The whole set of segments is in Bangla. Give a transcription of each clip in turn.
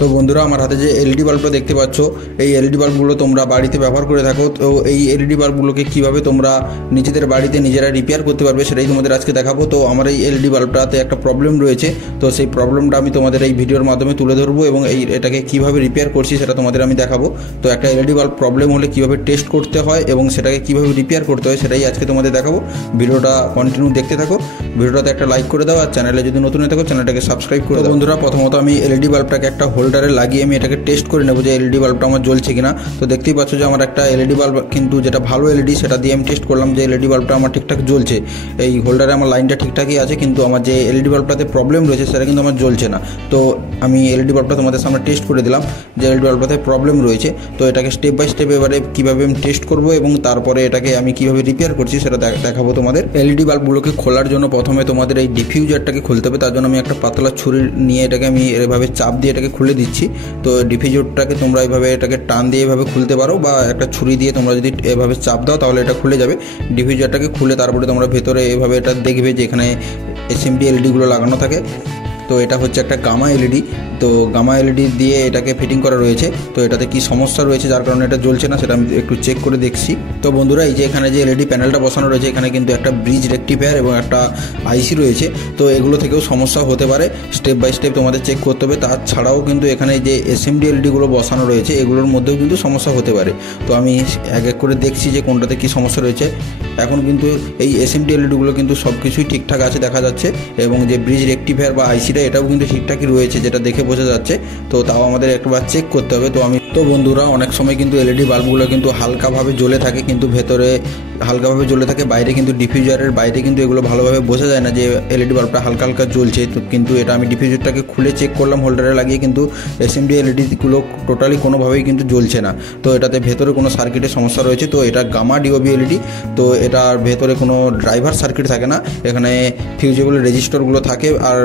তো বন্ধুরা, আমার হাতে যে এলইডি বাল্বটা দেখতে পাচ্ছ, এই এলইডি বাল্বগুলো তোমরা বাড়িতে ব্যবহার করে থাকো। তো এই এলইডি বাল্বগুলোকে কীভাবে তোমরা নিজেদের বাড়িতে নিজেরা রিপেয়ার করতে পারবে সেটাই তোমাদের আজকে দেখাবো। তো আমার এই এলইডি বাল্বটাতে একটা প্রবলেম রয়েছে, তো সেই প্রবলেমটা আমি তোমাদের এই ভিডিওর মাধ্যমে তুলে ধরবো এবং এটাকে কীভাবে রিপেয়ার করছি সেটা তোমাদের আমি দেখাবো। তো একটা এলইডি বাল্ব প্রবলেম হলে কীভাবে টেস্ট করতে হয় এবং সেটাকে কীভাবে রিপেয়ার করতে হয় সেটাই আজকে তোমাদের দেখাবো। ভিডিওটা কন্টিনিউ দেখতে থাকো, ভিডিওটাতে একটা লাইক করে দাও, আর চ্যানেলে যদি নতুন হয়ে থাকো চ্যানেলটাকে সাবস্ক্রাইব করে দাও। বন্ধুরা, প্রথমত আমি এলইডি বাল্বটাকে একটা হোল্ডারে লাগিয়ে আমি এটাকে টেস্ট করে নেবো যে এলইডি বাল্বটা আমার জ্বলছে কিনা। তো দেখতেই পাচ্ছ যে আমার একটা এলইডি বাল্ব কিন্তু যেটা ভালো এলইডি, সেটা দিয়ে আমি টেস্ট করলাম যে এলইডি বাল্বটা আমার ঠিকঠাক জ্বলছে। এই হোল্ডারে আমার লাইনটা ঠিকঠাকই আছে, কিন্তু আমার যে এলইডি বাল্বটাতে প্রবলেম রয়েছে সেটা কিন্তু আমার জ্বলছে না। তো আমি এলইডি বাল্বটা তোমাদের সামনে টেস্ট করে দিলাম যে এলইডি বাল্বটাতে প্রবলেম রয়েছে। তো এটাকে স্টেপ বাই স্টেপ এবারে কীভাবে আমি টেস্ট করবো এবং তারপরে এটাকে আমি কীভাবে রিপেয়ার করছি সেটা দেখাবো তোমাদের। এলইডি বাল্বগুলোকে খোলার জন্য প্রথমে তোমাদের এই ডিফিউজারটাকে খুলতে হবে। তার জন্য আমি একটা পাতলা ছুরি নিয়ে এটাকে আমি এভাবে চাপ দিয়ে এটাকে খুলে দিচ্ছি। তো ডিফিউজারটাকে তোমরা এইভাবে এটাকে টান দিয়ে এভাবে খুলতে পারো, বা একটা ছুরি দিয়ে তোমরা যদি এভাবে চাপ দাও তাহলে এটা খুলে যাবে। ডিফিউজারটাকে খুলে তারপরে তোমরা ভেতরে এভাবে এটা দেখবে যে এখানে এসএমডি এলইডিগুলো লাগানো থাকে। তো এটা হচ্ছে একটা গামা এলইডি। তো গামা এলইডি দিয়ে এটাকে ফিটিং করা রয়েছে। তো এটাতে কি সমস্যা রয়েছে যার কারণে এটা জ্বলছে না সেটা আমি একটু চেক করে দেখছি। তো বন্ধুরা, এই যে এখানে যে এলইডি প্যানেলটা বসানো রয়েছে, এখানে কিন্তু একটা ব্রিজ রেকটিফায়ার এবং একটা আইসি রয়েছে। তো এগুলো থেকেও সমস্যা হতে পারে, স্টেপ বাই স্টেপ তোমাদের চেক করতে হবে। তাছাড়াও কিন্তু এখানে যে এসএমডি এলইডিগুলো বসানো রয়েছে এগুলোর মধ্যেও কিন্তু সমস্যা হতে পারে। তো আমি এক এক করে দেখছি যে কোনটাতে কী সমস্যা রয়েছে। এখন কিন্তু এই এসএমডি এলইডিগুলো কিন্তু সব কিছুই ঠিকঠাক আছে দেখা যাচ্ছে, এবং যে ব্রিজ রেকটিফায়ার বা আইসিটা এটাও কিন্তু ঠিকঠাকই রয়েছে, যেটা দেখে বোঝা যাচ্ছে। তো তাও আমাদের একবার চেক করতে হবে। তো বন্ধুরা, অনেক সময় কিন্তু এলইডি বাল্বগুলো কিন্তু হালকাভাবে জ্বলে থাকে, কিন্তু ভেতরে হালকাভাবে জ্বলে থাকে, বাইরে কিন্তু ডিফিউজারের বাইরে কিন্তু এগুলো ভালোভাবে বোঝা যায় না যে এলইডি বাল্বটা হালকা হালকা জ্বলছে। তো কিন্তু এটা আমি ডিফিউজারটাকে খুলে চেক করলাম হোল্ডারে লাগিয়ে, কিন্তু এসএমডি এলইডিগুলো টোটালি কোনোভাবেই কিন্তু জ্বলছে না। তো এটাতে ভেতরে কোনো সার্কিটের সমস্যা রয়েছে। তো এটা গামা ডিওবি এলইডি। তো এটার ভেতরে কোনো ড্রাইভার সার্কিট থাকে না, এখানে ফিউজেবল রেজিস্টরগুলো থাকে আর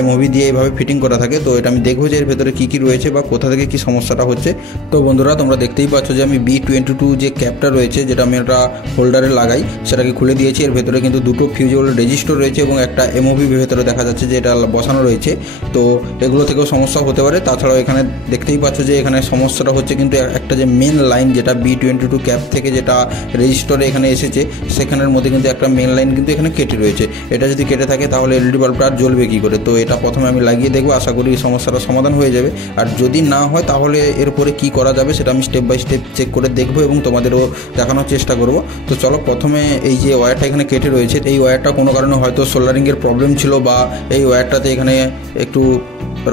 এমওভি দিয়ে এইভাবে ফিটিং করা থাকে। তো এটা আমি দেখবো যে এর ভেতরে কী কী রয়েছে বা কোথা থেকে কী সমস্যাটা হচ্ছে। তো বন্ধুরা, তোমরা দেখতেই পাচ্ছ যে আমি B22 যে ক্যাপটা রয়েছে, যেটা আমি একটা হোল্ডারে লাগাই, সেটাকে খুলে দিয়েছি। এর ভেতরে কিন্তু দুটো ফিউজেবল রেজিস্টর রয়েছে এবং একটা এমওভি ভেতরে দেখা যাচ্ছে যে এটা বসানো রয়েছে। তো এগুলো থেকেও সমস্যা হতে পারে। তাছাড়াও এখানে দেখতেই পাচ্ছ যে এখানে সমস্যাটা হচ্ছে কিন্তু একটা যে মেন লাইন, যেটা B22 ক্যাপ থেকে যেটা রেজিস্টরে এখানে এসেছে, সেখানের মধ্যে কিন্তু একটা মেন লাইন কিন্তু এখানে কেটে রয়েছে। এটা যদি কেটে থাকে তাহলে এলইডি বাল্বটা আর জ্বলবে কী করে। তো এটা প্রথমে আমি লাগিয়ে দেখবো, আশা করি এই সমস্যাটা সমাধান হয়ে যাবে। আর যদি না হয় তাহলে এরপরে কী করা যাবে সেটা আমি স্টেপ বাই স্টেপ চেক করে দেখবো এবং তোমাদেরও দেখানোর চেষ্টা করব। তো চলো, প্রথমে এই যে ওয়্যারটা এখানে কেটে রয়েছে, এই ওয়্যারটা কোনো কারণে হয়তো সোল্ডারিংয়ের প্রবলেম ছিল, বা এই ওয়্যারটাতে এখানে একটু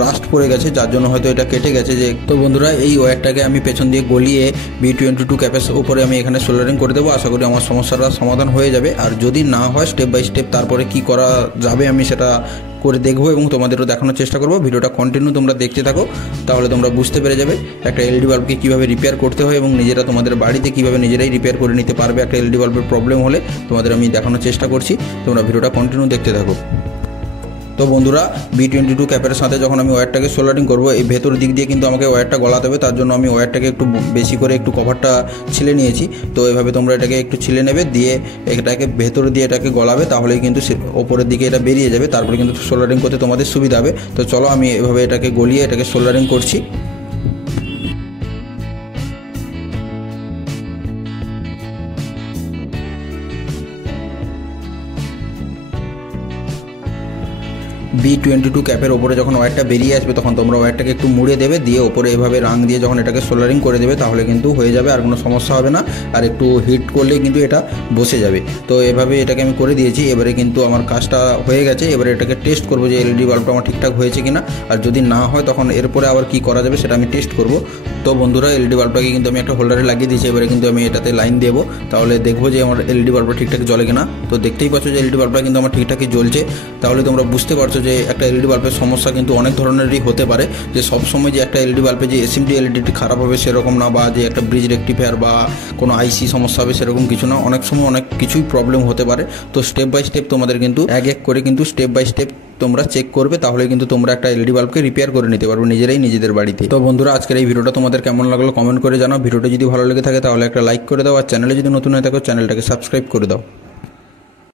রাস্ট পড়ে গেছে, যার জন্য হয়তো এটা কেটে গেছে। তো বন্ধুরা, এই ওয়্যারটাকে আমি পেছন দিয়ে গলিয়ে B22 ক্যাপের উপরে আমি এখানে সোল্ডারিং করে দেবো। আশা করি আমার সমস্যাটা সমাধান হয়ে যাবে। আর যদি না হয় স্টেপ বাই স্টেপ তারপরে কি করা যাবে আমি সেটা করে দেখবো এবং তোমাদেরও দেখানোর চেষ্টা করবো। ভিডিওটা কন্টিনিউ তোমরা দেখতে থাকো, তাহলে তোমরা বুঝতে পেরে যাবে একটা এলইডি বাল্বকে কীভাবে রিপেয়ার করতে হয় এবং নিজেরা তোমাদের বাড়িতে কীভাবে নিজেরাই রিপেয়ার করে নিতে পারবে একটা এলইডি বাল্বের প্রবলেম হলে। তোমাদের আমি দেখানোর চেষ্টা করছি, তোমরা ভিডিওটা কন্টিনিউ দেখতে থাকো। তো বন্ধুরা, B22 ক্যাপের সাথে যখন আমি ওয়্যারটাকে সোল্ডারিং করবো, এই ভেতর দিক দিয়ে কিন্তু আমাকে ওয়্যারটা গলাতে হবে। তার জন্য আমি ওয়্যারটাকে একটু বেশি করে একটু কভারটা ছিলে নিয়েছি। তো এভাবে তোমরা এটাকে একটু ছিলে নেবে, দিয়ে এটাকে ভেতর দিয়ে এটাকে গলাবে, তাহলেই কিন্তু ওপরের দিকে এটা বেরিয়ে যাবে। তারপরে কিন্তু সোল্ডারিং করতে তোমাদের সুবিধা হবে। তো চলো, আমি এভাবে এটাকে গলিয়ে এটাকে সোল্ডারিং করছি। B22 ক্যাপের ওপরে যখন ওয়্যারটা বেরিয়ে আসবে তখন তোমরা ওয়্যারটাকে একটু মুড়ে দেবে, দিয়ে ওপরে এভাবে রাং দিয়ে যখন এটাকে সোল্ডারিং করে দেবে তাহলে কিন্তু হয়ে যাবে, আর কোনো সমস্যা হবে না। আর একটু হিট করলেই কিন্তু এটা বসে যাবে। তো এভাবে এটাকে আমি করে দিয়েছি। এবারে কিন্তু আমার কাজটা হয়ে গেছে। এবারে এটাকে টেস্ট করবো যে এলইডি বাল্বটা আমার ঠিকঠাক হয়েছে কিনা। আর যদি না হয় তখন এরপরে আবার কি করা যাবে সেটা আমি টেস্ট করব। তো বন্ধুরা, এলইডি বাল্বটাকে কিন্তু আমি একটা হোল্ডারে লাগিয়ে দিয়েছি। এবারে কিন্তু আমি এটাতে লাইন দেবো, তাহলে দেখবো যে আমার এলইডি বাল্বটা ঠিকঠাক জ্বলে কিনা। তো দেখতেই পাচ্ছ যে এলইডি বাল্বটা কিন্তু আমার ঠিকঠাকই জ্বলছে। তাহলে তোমরা বুঝতে পারছো যে একটা এলইডি বাল্বের সমস্যা কিন্তু অনেক ধরনেরই হতে পারে, যে সবসময় যে একটা এলইডি বাল্বে যে এসএমডি এলইডিটি খারাপ হবে সেরকম না, বা যে একটা ব্রিজ রেকটিফায়ার বা কোনো আইসি সমস্যা হবে সেরকম কিছু না। অনেক সময় অনেক কিছুই প্রবলেম হতে পারে। তো স্টেপ বাই স্টেপ তোমাদের কিন্তু এক এক করে কিন্তু স্টেপ বাই স্টেপ তোমরা চেক করবে, তাহলে কিন্তু তোমরা একটা এলইডি বাল্বকে রিপেয়ার করে নিতে পারবে নিজেরাই নিজেদের বাড়িতে। তো বন্ধুরা, আজকের এই ভিডিওটা তোমাদের কেমন লাগলো কমেন্ট করে জানাও। ভিডিওটা যদি ভালো লেগে থাকে তাহলে একটা লাইক করে দাও, আর চ্যানেলে যদি নতুন হয়ে থাকো চ্যানেলটাকে সাবস্ক্রাইব করে দাও।